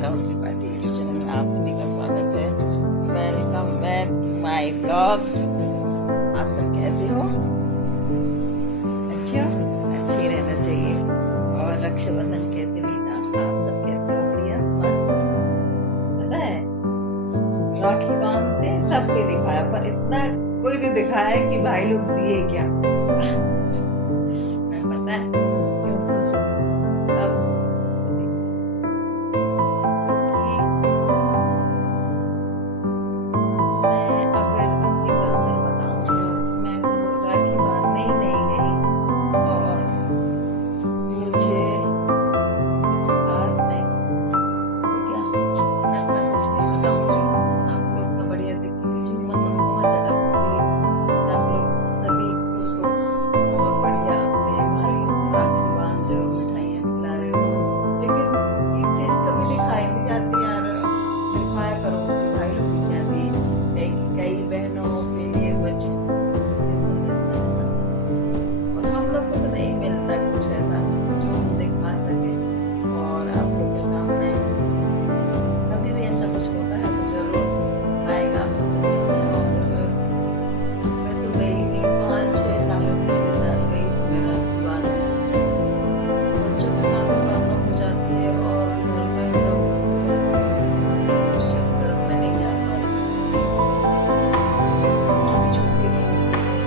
Rahul Tripathi YouTube channel में आप सभी का स्वागत है। Welcome back to my blog. आप सब कैसे हो? अच्छे हो? अच्छे ही रहना चाहिए। और रक्षाबंधन कैसे बीता? आप सब कैसे हो? बढ़िया मस्त। पता है राखी बांधते सबके दिखाया, पर इतना कोई नहीं दिखाया कि भाई लोग दिए क्या। मैं पता है क्यों खुश हूँ अब सबको देख, क्योंकि मैं अगर अपनी पर्सनल बताऊं तो मैं तो राखी बांधने ही नहीं गई। और मुझे कुछ खास नहीं, ठीक है, मैं अपना कुछ नहीं बताऊंगी। आप लोग का बढ़िया देख के मुझे मतलब बहुत ज्यादा खुशी हुई कि आप लोग सभी खुश हो और बढ़िया अपने भाइयों को राखी बांध रहे हो, मिठाइयाँ खिला रहे हो। लेकिन एक चीज कभी दिखाई नहीं जाती यार, दिखाया करो कि भाई लोग भी क्या दिए। कई बहनों के लिए कुछ स्पेशल रहता है ना, और हम लोग को तो नहीं मिलता कुछ ऐसा जो हम दिखा सके। और आप लोग के सामने कभी भी ऐसा कुछ होता है तो जरूर आएगा आप लोग के सामने। और मैं तो गई नहीं, 5-6 साल में पिछले साल गई तो मैं राखी बांधने। बच्चों के साथ प्रॉब्लम हो जाती है और घर में प्रॉब्लम हो जाती है, उस चक्कर में नहीं जा पाती। बच्चों की छुट्टी नहीं मिलती है,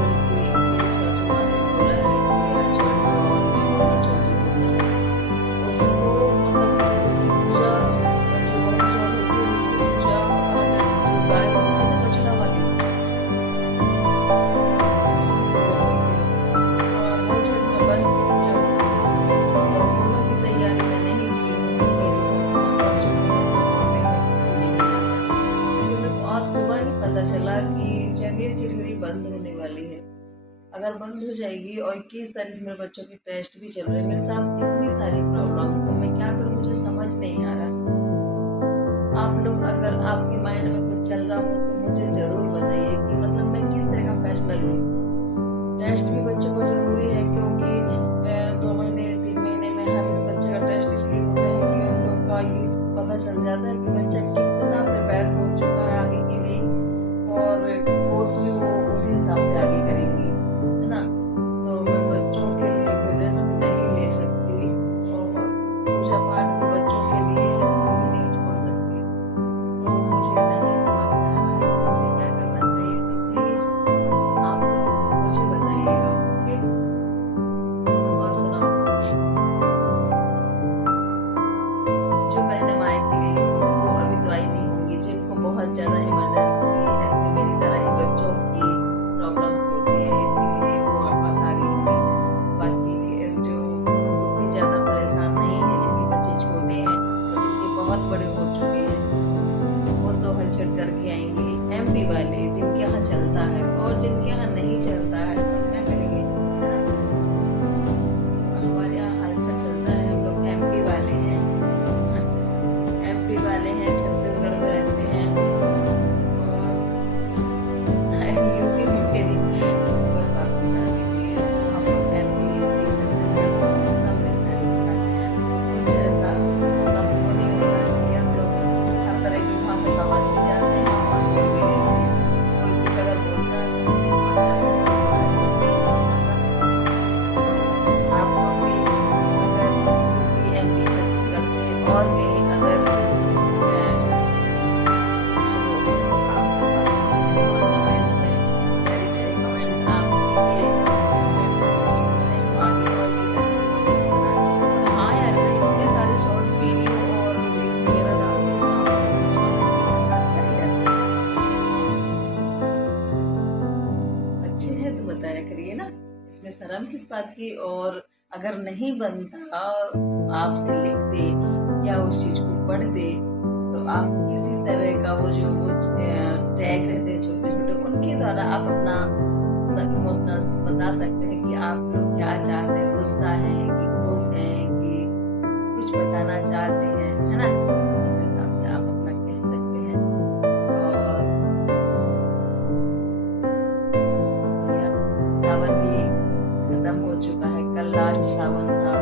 बल्कि मेरे सासू माँ ने बोला है कि यार छोड़ दो, और मैं बहुत चौधरी होता है उसको, मतलब उसकी पूजा, जो बहुत चौथ होती है उसकी पूजा, जो गाय होती है ना बछड़ा वाली, उसकी पूजा होती है। और वो छठ में बंस की पूजा होती है। और दोनों की तैयारी मैं नहीं की हूँ, मेरी सासू माँ कर चुकी है तो नहीं, मेरे को यही आता है। लेकिन मेरे को आज सुबह ही पता चला कि चंदिया चिरगिरी बंद होने वाली है। अगर बंद हो जाएगी और 21 तारीख से मेरे बच्चों की टेस्ट भी चल रहे हैं, मेरे साथ इतनी सारी प्रॉब्लम्स है, मैं क्या करूँ मुझे समझ नहीं आ रहा। आप लोग अगर आपके माइंड में कुछ चल रहा हो तो मुझे जरूर बताइए कि मतलब मैं किस तरह का फैसला लूँ। टेस्ट भी बच्चों को जरूरी है, क्योंकि 2 महीने 3 महीने में हर एक बच्चे का टेस्ट इसलिए होता है कि हम लोग का ये पता चल जाता है कि बच्चा कितना प्रिपेयर हो चुका है आगे के लिए, और कोर्स भी वो उसी हिसाब से आगे करेंगी, है ना। तो मैं बच्चों के लिए फिर रिस्क नहीं ले सकती, और पूजा पाठ भी बच्चों के लिए है तो वो भी नहीं छोड़ सकती। तो मुझे नहीं समझ में आ रहा है कि मुझे क्या करना चाहिए, तो प्लीज आप लोग मुझे बताइएगा, ओके। और सुनो, जो बहनें मायके गई होंगी वो अभी तो आई नहीं होंगी, जिनको बहुत ज्यादा इमरजेंसी हुई ऐसे मेरी तरह ही बच्चों की प्रॉब्लम्स होती है इसीलिए वो वापस आ गई होंगी। बाकी जो उतनी ज्यादा परेशान नहीं है, जिनके बच्चे छोटे हैं और जिनके बहुत बड़े हो चुके हैं, वो तो हलचल करके आएंगे। एमपी वाले जिनके यहाँ चलता है और जिनके यहाँ नहीं चलता है तो क्या करेंगे, है ना। हमारे यहाँ हलचल चलता है, हम लोग एमपी वाले हैं, एमपी वाले हैं, छत्तीसगढ़ में रहते हैं। और यूपी में मेरी को सास की शादी हुई है, तो हम लोग एमपी यूपी छत्तीसगढ़ सब में रहते हैं। तो कुछ ऐसा मतलब वो नहीं होता है कि हम लोग हर तरह की भाषा समझ भी जाते हैं और बोल भी लेते हैं। कोई कुछ अगर बोलता है तो हमको आता है हिंदी भाषा। तो आप लोग भी अगर यूपी एमपी छत्तीसगढ़ से और कहीं अदर शुरू हो तो आप बताइए, और कमेंट में प्यारे प्यारे कमेंट आप कीजिए, मैं भी कुछ आगे और भी अच्छी वीडियोस बनाने। हाँ यार, मैं इतने सारे शॉर्ट्स वीडियो और रील्स वगैरह डालती हूँ ना, और कुछ ना कुछ दिखाना अच्छा ही रहता है। अच्छे हैं तो बताया करिए ना, इसमें शर्म किस बात की। और अगर नहीं बनता, आपसे लिखते या उस चीज को पढ़ते तो आप किसी तरह का वो जो वो टैग रहते हैं छोटे छोटे, उनके द्वारा आप अपना इमोशनल बता सकते हैं कि आप लोग क्या चाहते हैं, गुस्सा है कि खुश हैं कि कुछ बताना चाहते हैं, है ना। उस हिसाब से आप अपना कह सकते हैं। और भैया सावन भी खत्म हो चुका है, कल लास्ट सावन था।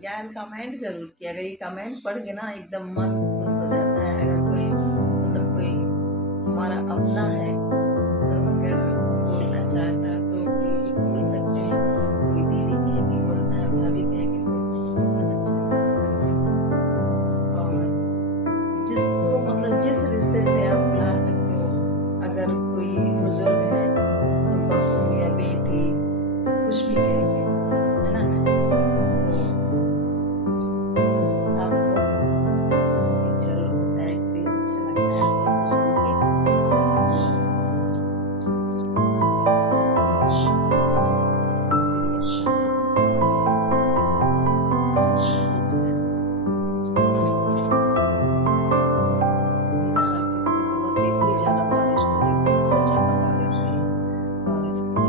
यार कमेंट जरूर किया, अगर ये कमेंट पढ़ के ना एकदम मन खुश हो जाता है। अगर कोई मतलब कोई हमारा अपना है तो अगर बोलना चाहता है तो प्लीज बोल सकते हैं। कोई दीदी कह के बोलता है, भाभी कह के बोलता है, बहुत अच्छा लगता है। और जिसको मतलब जिस रिश्ते से आप बुला सकते हो, अगर कोई बुजुर्ग है तो बहू या बेटी कुछ भी कह के, है ना। तो आपको ये जरूर बताया कि अच्छा लगता है आपको सुन के। दोनों से इतनी ज्यादा बारिश हो रही थी, बहुत ज्यादा बारिश हुई। बारिश की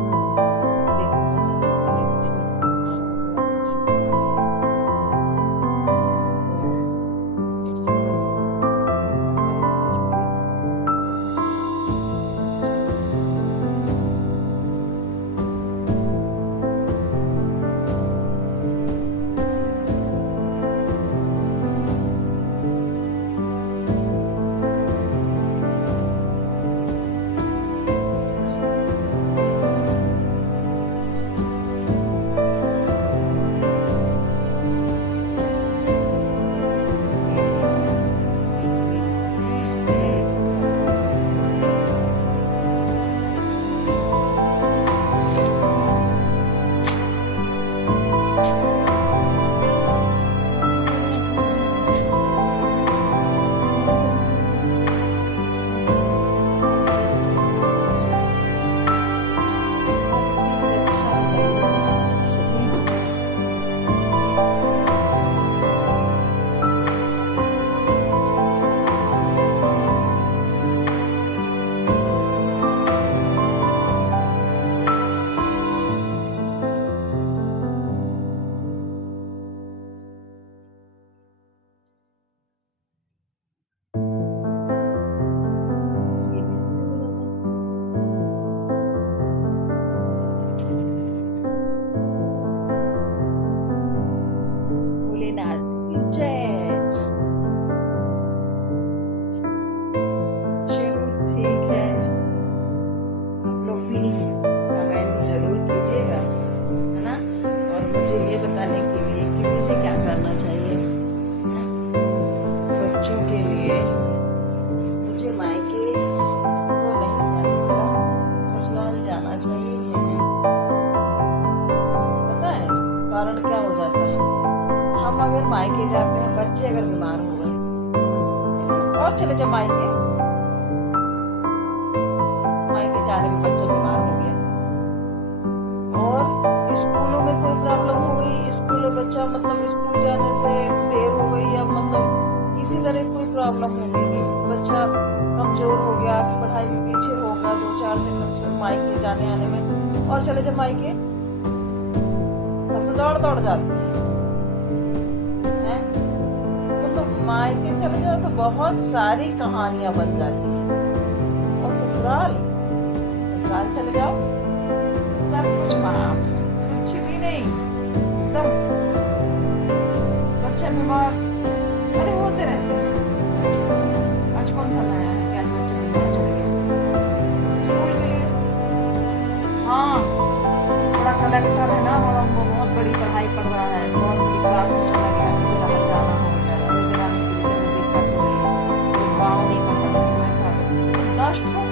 भोलेनाथ की जय। चलो ठीक है, आप लोग भी कमेंट जरूर कीजिएगा, है ना। और मुझे ये बताने के लिए कि मुझे क्या करना चाहिए बच्चों के लिए। मुझे मायके तो नहीं जाना पड़ा, ससुराल जाना चाहिए या नहीं। पता है कारण क्या हो जाता है, हम अगर मायके जाते हैं, बच्चे अगर बीमार हो गए और चले जाओ मायके जाने में बच्चा बीमार हो गया, और स्कूलों में कोई प्रॉब्लम हो गई, स्कूलों बच्चा मतलब स्कूल जाने से देर हो गई, या मतलब किसी तरह कोई प्रॉब्लम हो गई कि बच्चा कमजोर हो गया, कि पढ़ाई में पीछे हो गया 2-4 दिन बच्चे मायके जाने आने में, और चले जाओ मायके, तब तो दौड़ दौड़ जाती है। मायके चले जाओ तो बहुत सारी कहानियां बन जाती हैं, और ससुराल चले जाओ सब कुछ माफ, कुछ भी नहीं, एकदम बच्चे बीमार, अरे होते रहते हैं। आज कौन सा नया है क्या बच्चे बीमार चले गए स्कूल के लिए। हाँ, बड़ा कलेक्टर है ना, और वो बहुत बड़ी पढ़ाई पढ़ रहा है, बहुत बड़ी क्लास में चला गया, मुझे जाना हो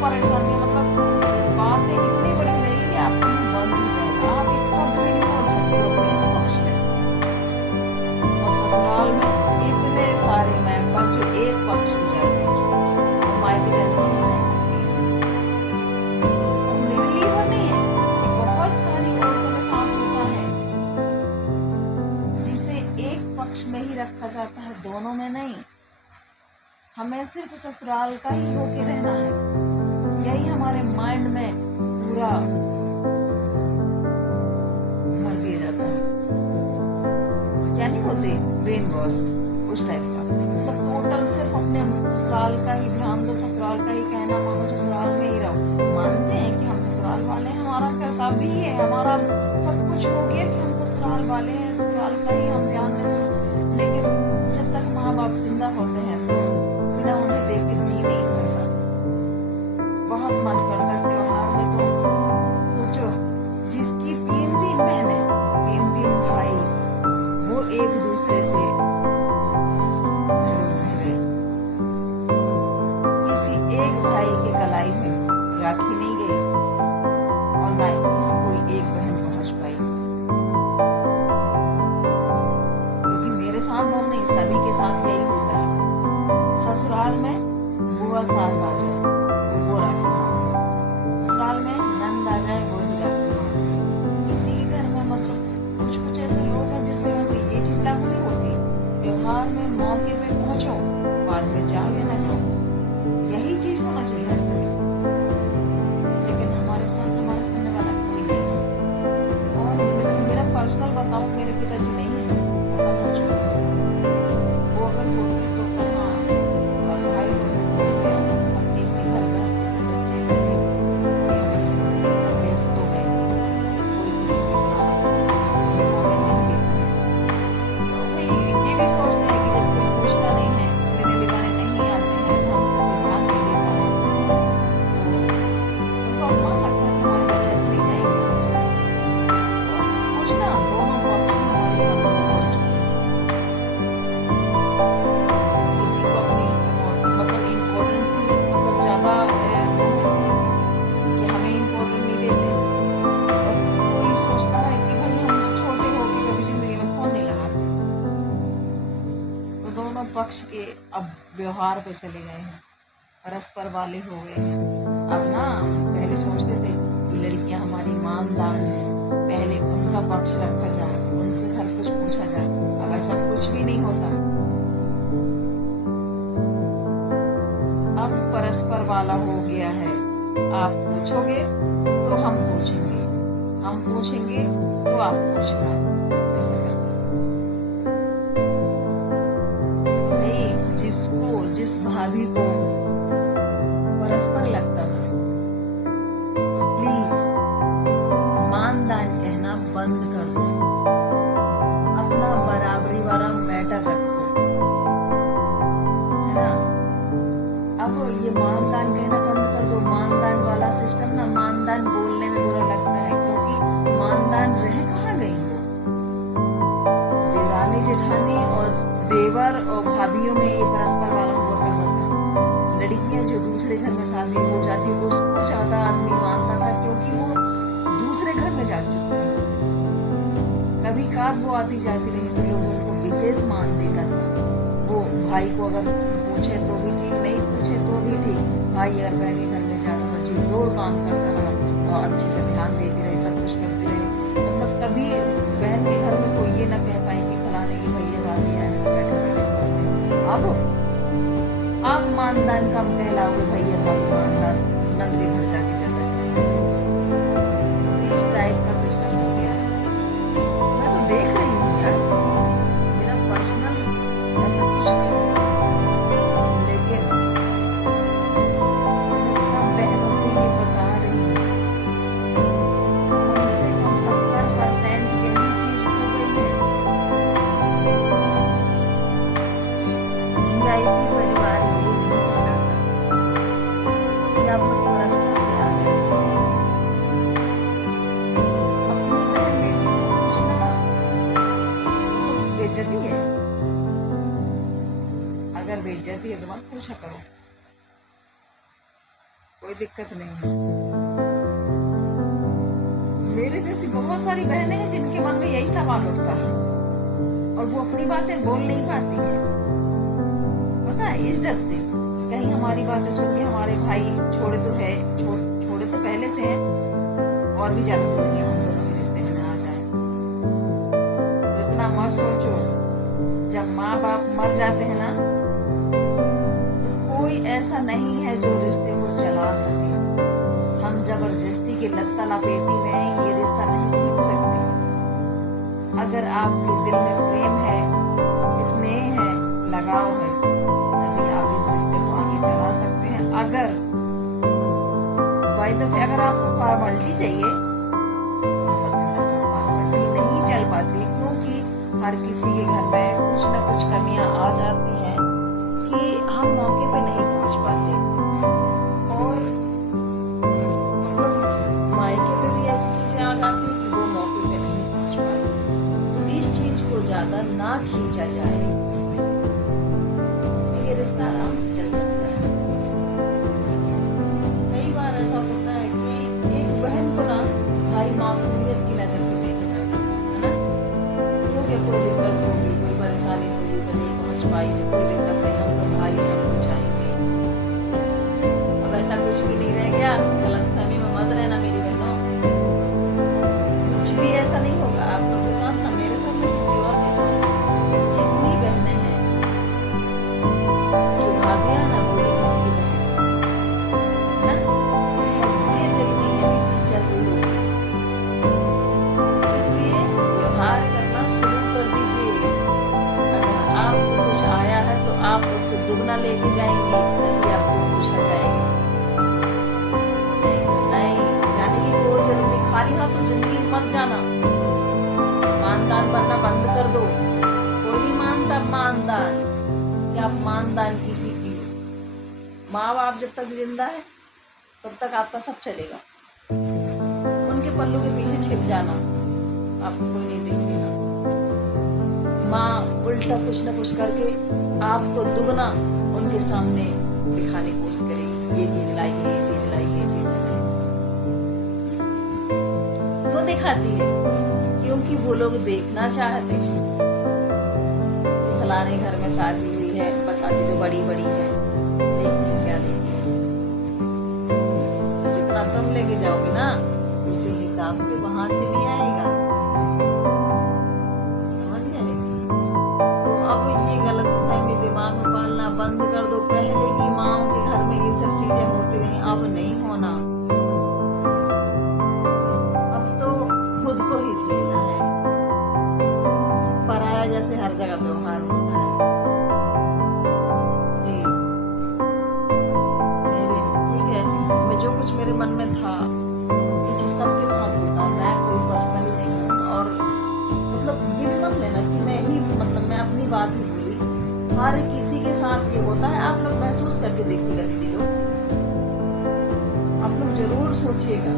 परेशानी, मतलब बातें इतनी बड़ी रहेगी कि आपको बंद हो जाएगा, आप एक शब्द भी नहीं बोल सकते हो अपने पक्ष में। और ससुराल में इतने सारे मेंबर जो एक पक्ष हो जाते हैं, तो मायके जाने निर्लीवर नहीं है, बहुत सारी औरतों के साथ होता है, जिसे एक पक्ष में ही रखा जाता है, दोनों में नहीं। हमें सिर्फ ससुराल का ही होके रहना है, यही हमारे माइंड में पूरा भर दिया जाता है। क्या नहीं बोलते, ब्रेन वॉश उस टाइप का, मतलब टोटल सिर्फ अपने ससुराल का ही ध्यान दो, ससुराल का ही कहना मानो, ससुराल में ही रहो। मानते हैं कि हम ससुराल वाले हैं, हमारा कर्तव्य ही है, हमारा सब कुछ हो गया कि हम ससुराल वाले हैं, ससुराल का ही हम ध्यान दें, जिंदा होते हैं तो बिना उन्हें देखे जी नहीं करता। बहुत मन करता त्योहार में तो सोचो, जिसकी 3 बहनें 3 भाई, वो एक दूसरे से महरूम रह गए। किसी एक भाई के कलाई में राखी नहीं गई और ना किसी कोई एक बहन पहुंच पाई, क्योंकि मेरे साथ भर नहीं, सभी के साथ यही होता है। ससुराल में बुआ सास आ जाए वो राखी बांधे, ससुराल में नंद आ जाए वो भी राखी बांधे। किसी के घर में मतलब कुछ ऐसे लोग हैं जिसके घर में ये चीज लागू नहीं होती। त्योहार में मौके पे पहुंचो, बाद में जाओ या ना जाओ, यही चीज होना चाहिए हर जगह। लेकिन हमारे साथ हमारा सुनने वाला कोई नहीं है। और मेरा पर्सनल बताऊं, मेरे पिताजी नहीं है, खत्म हो चुके हैं। वो अगर होते तो कहाँ, और भाई होते तो क्या, अपने अपने घर गृहस्थी में बच्चे होते, सब व्यस्त हो गए, कोई किसी को इतना इम्पोर्टेंट नहीं देता है। तो भाई ये भी सोचते हैं कि जब कोई पूछता नहीं है, लेने लिवाने नहीं आते हैं, तो हमसे कोई ध्यान नहीं देता है, तो उनको अपमान लगता है कि हमारे बच्चे ऐसे नहीं जाएंगे। और कुछ ना दोनों पक्ष हमारे घर में पहुंच चुके हैं। किसी को अपनी मतलब इम्पोर्टेंस की मतलब ज़्यादा कि हमें इम्पोर्टेंट नहीं देते, और कोई सोचता है कि भाई हमसे छोटे हो के कभी जिंदगी में फोन नहीं लगाते। तो दोनों पक्ष के अब व्यवहार पे चले गए हैं, परस्पर वाले हो गए हैं। अब ना पहले सोचते थे कि लड़कियां हमारी ईमानदार हैं, पहले उनका पक्ष रखा जाए, उनसे सब कुछ पूछा जाए। अब ऐसा कुछ भी नहीं होता। अब परस्पर वाला हो गया है, आप पूछोगे तो हम पूछेंगे, हम पूछेंगे तो आप पूछना, ऐसा करते हैं। भाई जिसको जिस भाभी को परस्पर लगता है तो प्लीज मानदान कहना बंद कर दो, अपना बराबरी वाला मैटर रखो, है ना। अब ये मानदान कहना बंद कर दो। मानदान वाला सिस्टम ना, मानदान बोलने में बुरा लगता है, क्योंकि मानदान रह कहाँ गई वो। देवरानी जेठानी और देवर और भाभीयों में ये परस्पर वाला हुआ करता था। लड़कियां जो दूसरे घर में शादी हो जाती वो उसको ज्यादा आदमी मानता था, क्योंकि वो दूसरे घर में जा चुकी है। कभी कार वो आती जाती रही तो लोग उनको विशेष मान देता था। वो भाई को अगर पूछे तो भी ठीक, नहीं पूछे तो भी ठीक। भाई अगर बहन के घर में जाता था, जी दौड़ काम करता रहा और अच्छे से ध्यान देती रही, सब कुछ करती रही। मतलब कभी बहन के घर में कोई ये ना कह पाए कि फलाने की भैया भाभी आए तो बैठे बैठे बातें। अब आप मानदान कम कहलाओगे, भैया भाभी मानदान नंद के घर जाके जाता है। इस टाइप का सिस्टम हो गया है। मैं तो देख रही हूँ यार, मेरा पर्सनल ऐसा कुछ नहीं है, लेकिन मैं सब बहनों को ये बता रही हूँ, कम से कम 70% यही चीज हो गई है। VIP परिवार ये नहीं कहलाता कि आप लोग परस्पर में आ गए। अपनी बहन बेटी को पूछना बेइज्जती है। अगर बेइज्जती है तो मत पूछा करो, कोई दिक्कत नहीं है। मेरे जैसी बहुत सारी बहनें हैं जिनके मन में यही सवाल उठता है और वो अपनी बातें बोल नहीं पाती हैं, पता है, इस डर से कि कहीं हमारी बातें सुन के हमारे भाई छोड़े तो है, छोड़े तो पहले से हैं, और भी ज्यादा दूरियां हम दोनों के रिश्ते में ना आ जाए। तो इतना मत सोचो। जब माँ बाप मर जाते हैं ना, तो कोई ऐसा नहीं है जो रिश्ते को चला सके। हम जबरदस्ती की लत्ता लपेटी में ये रिश्ता नहीं खींच सकते। अगर आपके दिल में प्रेम है, स्नेह है, लगाव है, तभी आप इस रिश्ते को आगे चला सकते हैं। अगर बाय द वे अगर आपको फॉर्मेलिटी चाहिए तो बहुत दिन तक फॉर्मेलिटी नहीं चल पाती, क्योंकि हर किसी के घर में कुछ ना कुछ कमियां आ जाती हैं। कि हम मौके पे नहीं पहुंच पाते, और मतलब मायके पे भी ऐसी चीजें आ जाती हैं कि वो मौके पे नहीं पहुंच पाते। तो इस चीज को ज्यादा ना खींचा जाए तो ये रिश्ता आराम से चल सकता है। कई बार ऐसा होता है कि एक बहन को ना भाई मासूमियत की नजर से देखने लगता है ना, हो गया कोई दिक्कत होगी, कोई परेशानी होगी तो नहीं पहुंच पाई, कोई दिक्कत नहीं, हम तो भाई हम तो जाएंगे। अब ऐसा कुछ भी नहीं रह गया, गलतफहमी में मत रहना मेरी बहनों, कुछ भी ऐसा नहीं होगा आप लोग के साथ, ना मेरे साथ, ना किसी और के साथ। जितनी बहनें हैं, जो भाभियां ना वो भी किसी की बहन है ना, तो सबके दिल में यही चीज चल रही होगी। इसलिए व्यवहार करना शुरू कर दीजिए। अगर आपको कुछ आया है तो आप उससे दुगना लेके जाएंगे, तभी आपको कुछ आ जाएगा, नहीं तो नहीं। जाने की कोई जरूरत नहीं, खाली हाथों जिंदगी मत जाना, मानदान बनना बंद कर दो। कोई नहीं मानता मानदान, कि आप मानदान किसी की हो। माँ बाप जब तक जिंदा है तब तक आपका सब चलेगा, उनके पल्लू के पीछे छिप जाना, आपको कोई नहीं देखेगा। माँ उल्टा कुछ न कुछ करके आपको दुगना उनके सामने दिखाने की कोशिश करेगी, ये चीज लाई है, ये चीज लाई है, ये चीज लाई। वो दिखाती है क्योंकि वो लोग देखना चाहते हैं कि फलाने घर में शादी हुई है, बताती तो बड़ी बड़ी है, देखते हैं क्या लेके आई। जितना तुम लेके जाओगे ना उसी हिसाब से वहां से भी आएगा, समझ गए? तो अब ये गलतफहमी दिमाग में पालना बंद कर दो। पहले की माँओं के घर में ये सब चीजें होती रही, अब नहीं होना। अब तो खुद को ही झेलना है। पराया जैसे हर जगह व्यवहार होता है। प्लीज मेरे, ठीक है, मैं जो कुछ मेरे मन में था, ये चीज सबके साथ होता है, मैं कोई पर्सनली नहीं हूँ। और मतलब ये भी मत लेना कि मैं ही, मतलब मैं अपनी बात ही बोली, हर किसी के साथ ये होता है। आप लोग महसूस करके देखिएगा दीदी लोग, आप लोग जरूर सोचिएगा।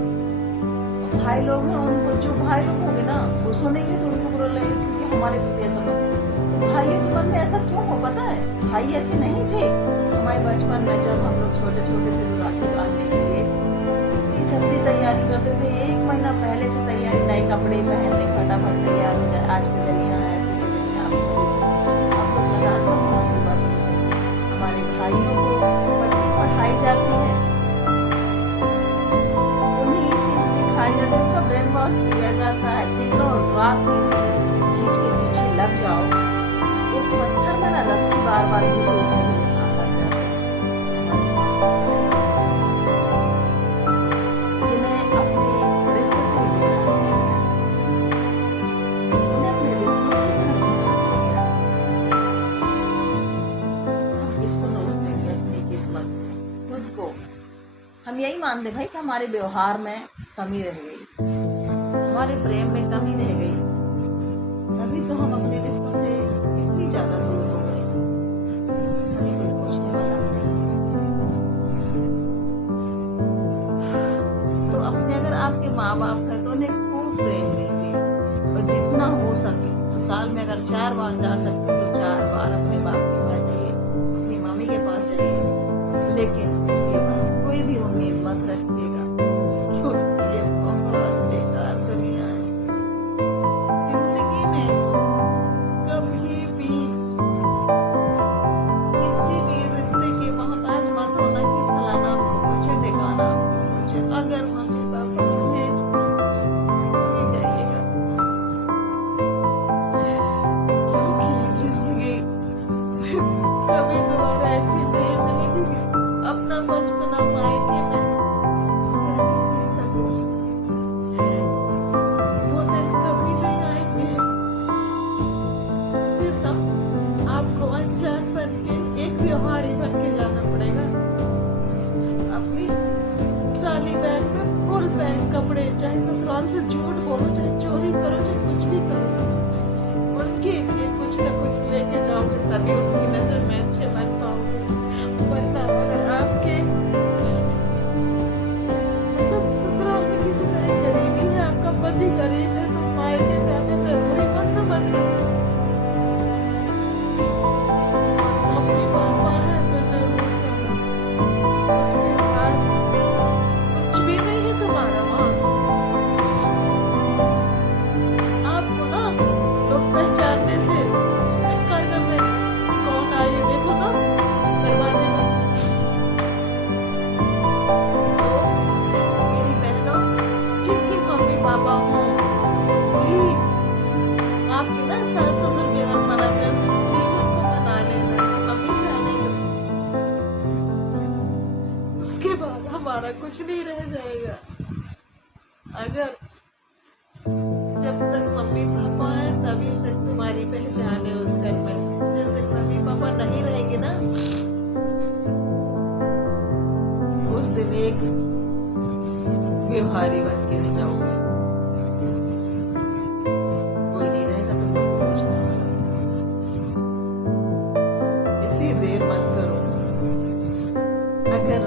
भाई लोग हैं, उनको जो भाई लोग होंगे ना वो सुनेंगे तो उनको बुरा लगेगा क्योंकि हमारे प्रति ऐसा बन। तो भाइयों के मन में ऐसा क्यों हो पता है? भाई ऐसे नहीं थे। हमारे बचपन में जब हम लोग छोटे छोटे थे तो राखी बांधने के लिए इतनी जल्दी तैयारी करते थे, 1 महीना पहले से तैयारी, नए कपड़े पहन ले, फटाफट तैयार हो जाए। आज के चलिए है आप लोग नाराज मत होना मेरी बातों से। हमारे भाइयों को पट्टी पढ़ाई जाती है, उन्हें ये चीज दिखाई जाती है, उनका ब्रेन वॉश किया जाता है। दिनों रात किसी चीज के पीछे लग जाओ, एक पत्थर में ना रस्सी बार बार घुसे उसमें भी निशान लग जाते हैं। जिन्हें अपने रिश्ते से ही बनाया गया है, उन्हें अपने रिश्तों से ही बनाया गया है। हम किसको दोष देंगे? अपनी किस्मत को, खुद को। हम यही मानते भाई कि हमारे व्यवहार में कमी रह गई, हमारे प्रेम में कमी रह गई, तभी तो हम अपने रिश्तों से इतनी ज्यादा दूर हो गए। हमें कोई पूछने वाला नहीं। तो अपने, अगर आपके माँ बाप है तो उन्हें खूब प्रेम दीजिए, और जितना हो सके तो साल में अगर 4 बार जा सकते तो 4 बार अपने बाप के पास जाइए, अपनी मम्मी के पास जाइए। लेकिन उसके बाद कोई भी उम्मीद मत रखिएगा, क्योंकि ये बहुत बेकार दुनिया है। जिंदगी में कभी भी किसी भी रिश्ते के मोहताज मत होना कि फलाना आपको पूछे, ढिकाना आपको पूछे। अगर मम्मी पापा हैं तो जाइएगा, क्योंकि जिंदगी कभी दोबारा ऐसी नहीं मिलेगी। अपना बचपना मायके में जाके जी सको, वो दिन कभी नहीं आएंगे। फिर तो आपको अनजान बन के, एक व्यवहारी बन के जाना पड़ेगा। अपनी ट्रॉली बैग में फुल बैग कपड़े, चाहे ससुराल से झूठ बोलो, चाहे चोरी करो, चाहे कुछ भी करो, उनके लिए कुछ न कुछ लेके जाओगे, तभी उनकी नजर में अच्छे बन तुम्हारा कुछ नहीं रह जाएगा। अगर जब तक मम्मी पापा है तभी तक तुम्हारी पहचान है उस घर में। जिस दिन मम्मी पापा नहीं रहेंगे ना, उस दिन एक व्यवहारी बन के रह जाओगे। कोई नहीं रहेगा तो तुमको पूछने वाला, इसलिए देर मत करो। अगर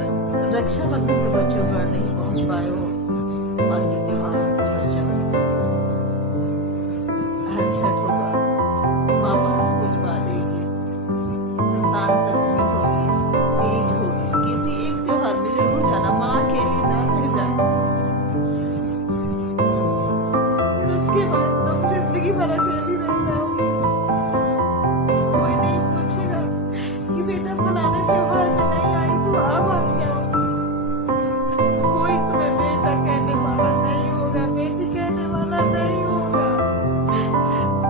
रक्षाबंधन पे बच्चों पर नहीं पहुंच पाए हो, बाकी त्योहारों को हर जगह हर छठ होगा, माँ हंस पुजवा देगी, संतान सतमी होगी, तीज होगी, किसी एक त्योहार में जरूर जाना। माँ अकेली ना रह जाए, फिर उसके बाद तुम जिंदगी भर अकेली रह जाओगी। कोई नहीं पूछेगा कि बेटा फलाने त्योहार में नहीं आई तो अब आ जाओ। कोई तुम्हें बेटा कहने वाला नहीं होगा, बेटी कहने वाला नहीं होगा।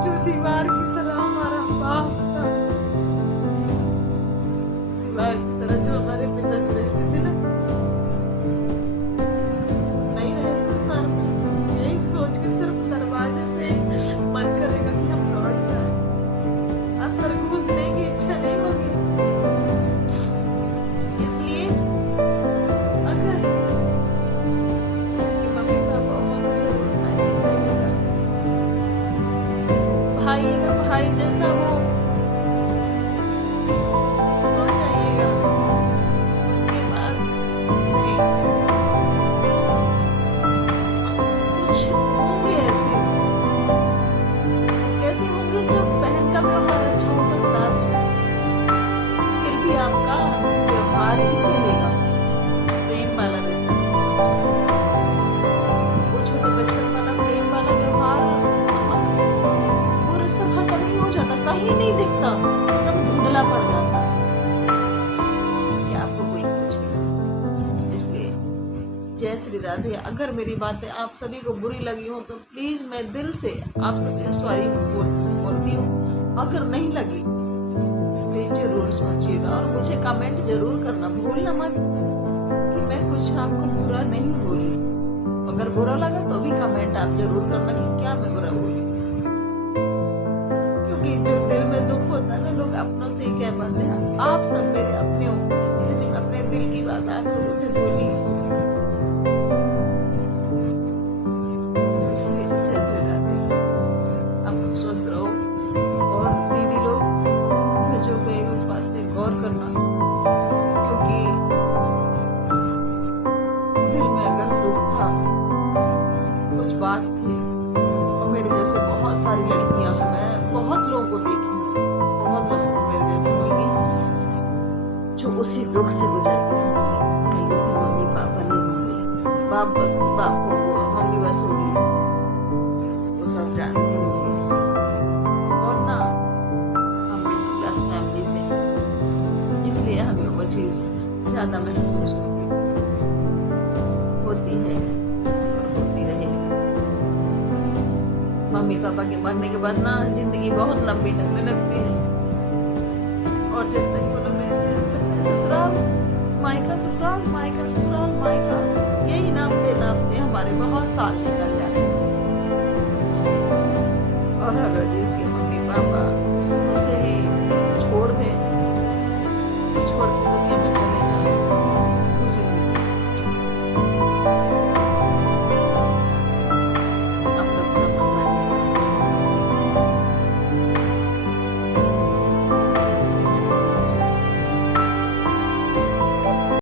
जो दीवार की तरह हमारा बाप था, दीवार की तरह जो हमारे पिताजी रहते थे ना, नहीं रहे संसार में। यही सोच के सिर्फ दरवाजे से मन करेगा कि हम लौट जाए, अंदर घुसने की इच्छा नहीं होगी। इसलिए अगर मम्मी पापा हो तो जरूर आइएगा। भाई अगर भाई जैसा हो तो जाइएगा, उसके बाद नहीं। कुछ होंगे ऐसे, कैसे होंगे जब बहन का व्यवहार अच्छा होगा तब, फिर भी आपका व्यवहार ही चलेगा, प्रेम वाला रिश्ता। वो छोटे बचपन वाला प्रेम वाला व्यवहार, वो रिश्ता खत्म ही हो जाता, कहीं नहीं दिखता, एकदम धुंधला पड़ जाता कि आपको कोई पूछे। इसलिए जय श्री राधे। अगर मेरी बातें आप सभी को बुरी लगी हो तो प्लीज मैं दिल से आप सभी से सॉरी बोलती हूँ। अगर नहीं लगी प्लीज जरूर सोचिएगा और मुझे कमेंट जरूर करना, भूलना मत कि मैं कुछ आपको बुरा नहीं बोली। अगर बुरा लगा तो भी कमेंट आप जरूर करना कि क्या मैं बुरा बोली, क्योंकि जो दिल में दुख होता है ना, लोग अपनों से ही कह पाते हैं। आप सब मेरे अपने हो, इसलिए मैं अपने दिल की बात आप लोगों से बोली। इसलिए जय श्री राधे। आप लोग स्वस्थ रहो और दीदी लोग मैं जो कही उस बात पे गौर करना, क्योंकि दिल में अगर दुख था, कुछ बात थी, और मेरे जैसे बहुत सारी लड़कियां हैं, मैं बहुत लोगों को देखी हूँ, बहुत लोगों को मेरे जैसे होंगे जो उसी दुख से गुजरते होंगे। कहीं की मम्मी पापा नहीं होंगे, बाप होगा, मम्मी बस होगी, वो सब जानती होंगी। और ना हम मिडिल क्लास फैमिली से, इसलिए हमें वो चीज ज्यादा महसूस होती है और होती रहेगी। मम्मी पापा के मरने के बाद ना जिंदगी बहुत लंबी लगने लगती है, और जब तक वो लोग रहते हैं ससुराल मायका, ससुराल मायका, ससुराल मायका, यही नापते नापते हमारे बहुत साल निकल जाते हैं। और अगर जिसके मम्मी पापा शुरू से ही छोड़ दें, छोड़ के दुनिया में